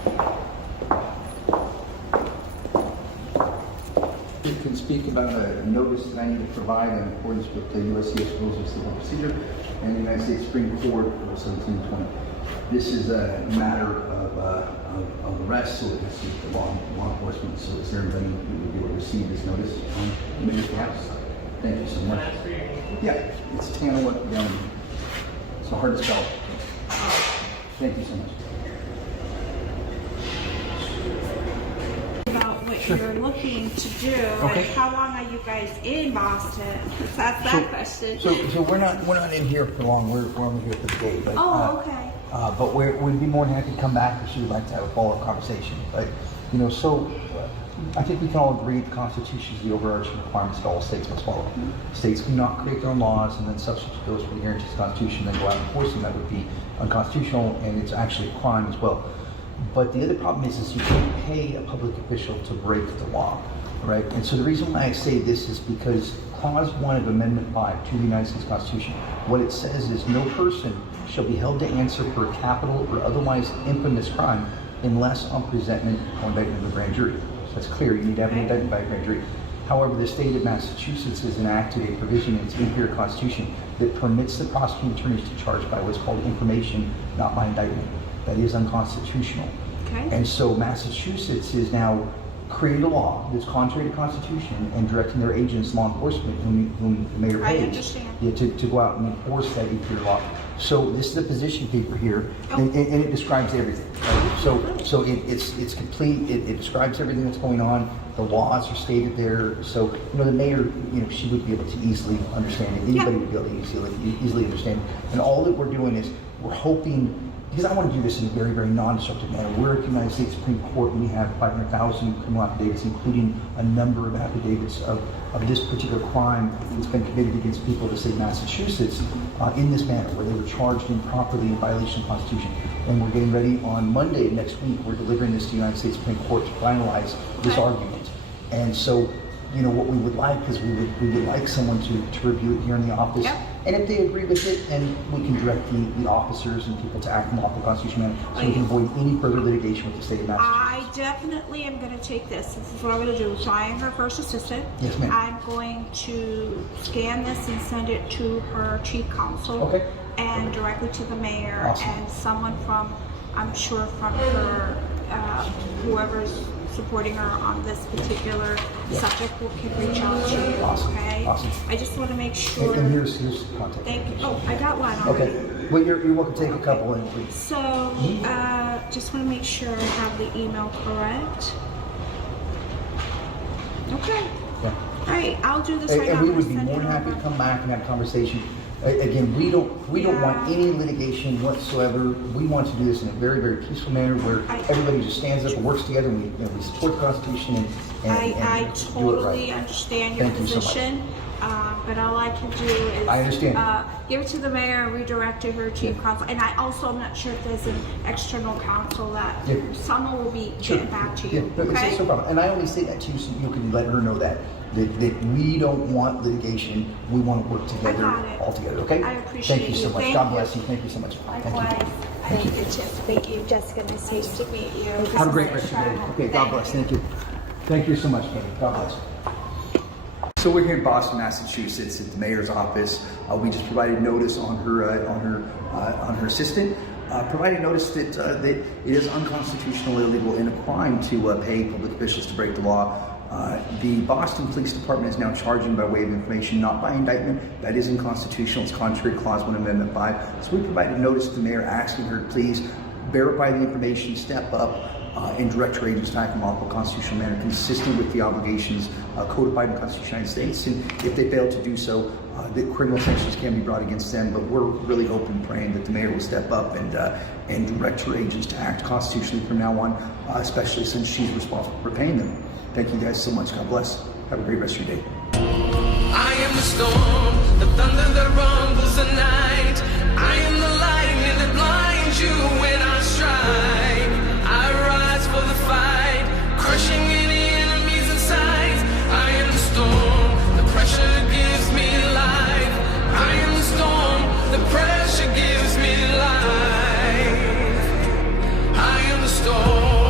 You can speak about a notice that I need to provide in accordance with the USCS Rules of Civil Procedure and the United States Supreme Court Rule 1720. This is a matter of arrest, so it has to be law enforcement. So is there anybody who would be able to receive this notice on the mayor's behalf? Thank you so much. Yeah, it's Tanawah. It's hard to spell. Thank you so much. About what you're looking to do, Okay. and how long are you guys in Boston? That's that question. So we're not in here for long. We're only here for the day. But, Okay. But we'd be more than happy to come back if you'd like to have a follow-up conversation. But I think we can all agree the Constitution is the overarching requirements that all states must follow. States cannot create their own laws and then substitute those for the guarantees of the Constitution and then go out and enforce them. That would be unconstitutional, and it's actually a crime as well. But the other problem is you can't pay a public official to break the law, right? And so the reason why I say this is because Clause 1 of Amendment 5 to the United States Constitution, what it says is no person shall be held to answer for a capital or otherwise infamous crime unless on presentment or indictment of a grand jury. So that's clear. You need to have an indictment by a grand jury. However, the state of Massachusetts has enacted a provision in its imperial constitution that permits the prosecuting attorneys to charge by what's called information, not by indictment. That is unconstitutional. Okay. And so Massachusetts is now created a law that's contrary to the Constitution and directing their agents, law enforcement, whom the mayor pays, I understand. to go out and enforce that imperial law. So this is a position paper here, and it describes everything. Right? So it's complete. It describes everything that's going on. The laws are stated there. So the mayor, she would be able to easily understand it. Anybody would be able to easily understand it. And all that we're doing is we're hoping, because I want to do this in a very, very non-destructive manner. We're at the United States Supreme Court, and we have 500,000 criminal affidavits, including a number of affidavits of this particular crime that's been committed against people of the state of Massachusetts in this manner, where they were charged improperly in violation of the Constitution. And we're getting ready on Monday next week. We're delivering this to the United States Supreme Court to finalize this argument. And so, what we would like is we would like someone to review it here in the office. Yep. And if they agree with it, then we can direct the officers and people to act in lawful constitutional manner, so we can avoid any further litigation with the state of Massachusetts. I definitely am going to take this. This is what I'm going to do. So I am her first assistant. Yes, ma'am. I'm going to scan this and send it to her chief counsel. Okay. And directly to the mayor. Awesome. And someone from, I'm sure from her, whoever's supporting her on this particular subject can reach out to you. Awesome. Okay. Awesome. I just want to make sure. And here's the contact. Thank you. Oh, I got one already. Okay. Well, you're welcome to take a couple in, please. So, just want to make sure I have the email correct. Okay. Yeah. All right, I'll do this right now. And we would be Send more it than happy to over. come back and have a conversation. Again, we don't want any litigation whatsoever. We want to do this in a very, very peaceful manner where everybody just stands up and works together, and we support the Constitution I and totally do it right. understand your Thank you so much. position, but all I can do is I understand. give it to the mayor, redirect to her chief counsel, and I also am not sure if there's an external counsel that someone will be getting back to you. Yeah, Okay? it's no problem. And I only say that to you so you can let her know that we don't want litigation. We want to work together all together. Okay? I appreciate Thank you so much. Thank God you. bless you. Thank you so much. Likewise. Thank you, Tiff. Thank you, Jessica. Nice to meet you. Have a great rest of your day. Okay, God bless. Thank you. Thank you so much, Kevin. God bless. So we're here in Boston, Massachusetts, at the mayor's office. We just provided notice on her assistant, providing notice that it is unconstitutional, illegal, and a crime to pay public officials to break the law. The Boston Police Department is now charging by way of information, not by indictment. That is unconstitutional. It's contrary to Clause 1 Amendment 5. So we provided notice to the mayor asking her to please verify the information, step up, and direct her agents to act in lawful constitutional manner consistent with the obligations codified in the Constitution of the United States. And if they fail to do so, the criminal sanctions can be brought against them. But we're really hoping and praying that the mayor will step up and direct her agents to act constitutionally from now on, especially since she's responsible for paying them. Thank you guys so much. God bless. Have a great rest of your day. I am the storm, the thunder that rumbles the night. I am the lightning that blinds you when I strike. I rise for the fight, crushing any enemies in sight. I am the storm, the pressure gives me life. I am the storm, the pressure gives me life. I am the storm.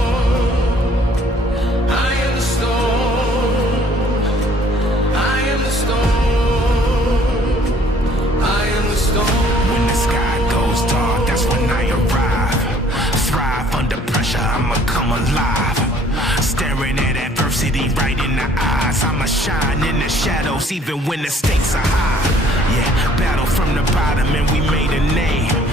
stars, I'ma shine in the shadows even when the stakes are high. Yeah, battle from the bottom and we made a name.